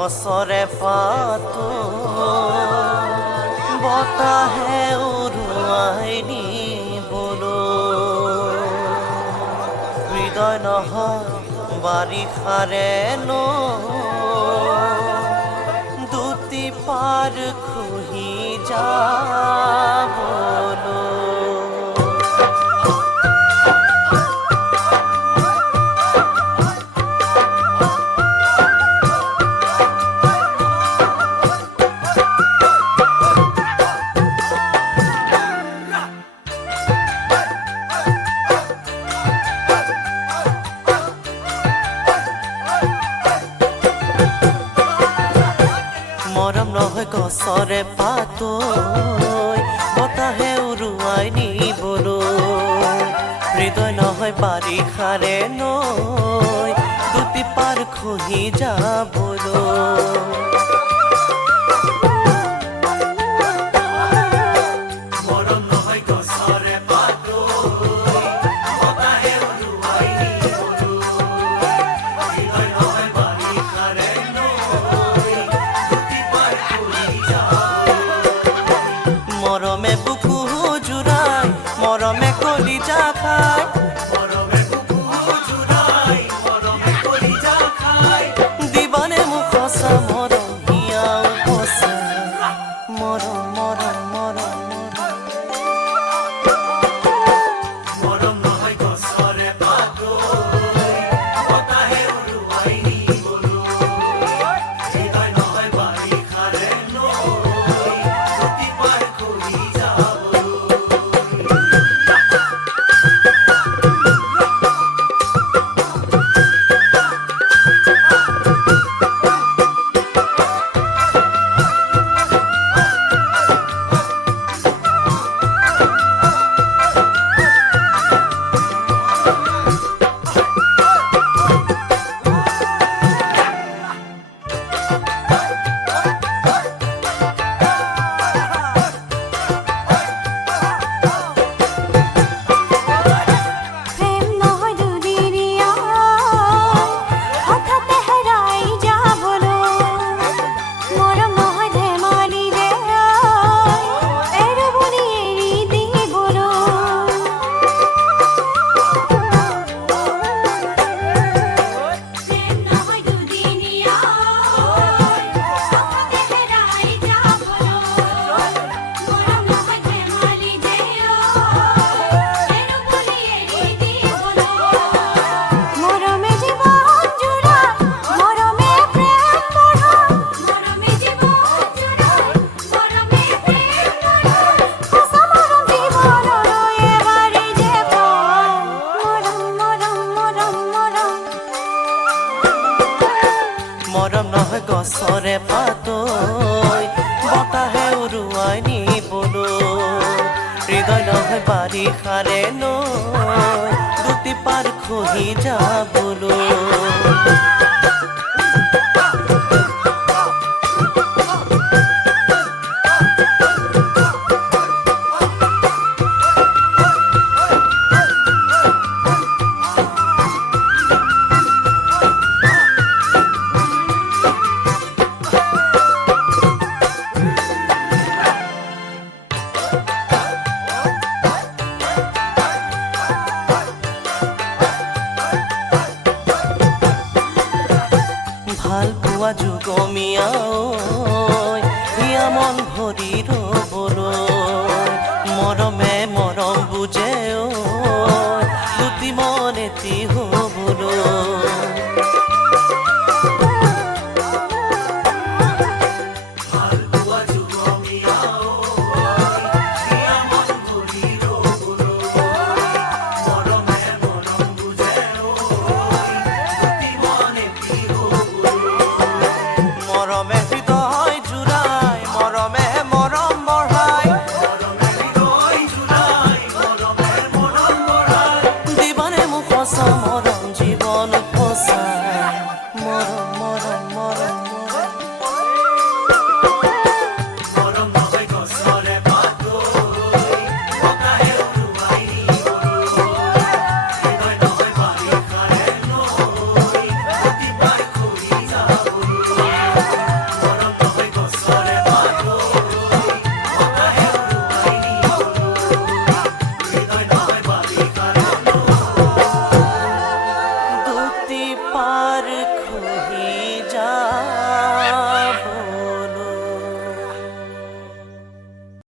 গছৰে পাতো বতাহে উৰুৱাই নিবলৈ হৃদয় নহয় বাৰিষাৰে দুটি পাৰ খহি যাবলৈ মৰম নহয় গছৰে পাতো বতাহে উৰুৱাই নিবলৈ হৃদয় নহয় বাৰিষাৰে দুটি পাৰ খহি যাবলৈ মৰমে বুকু জুৰাই মৰমে কলিজা খাই দিবানে মোক সঁচা মৰম হিয়াও সঁচা মৰম মৰম মৰম মৰম নহয় গছৰে পাতো বতাহে উৰুৱাই নিবলৈ হৃদয় নহয় বাৰিষাৰে মৰম নহয় গছৰে পাতো বতাহে উৰুৱাই নিবলৈ হৃদয় নহয় বাৰিষাৰে দুটি পাৰ খহি যাবলৈ ভাল পোৱা যুগমীয়াও হিয়া মন ভৰি ৰ'বলৈ মৰমে মৰম বুজেও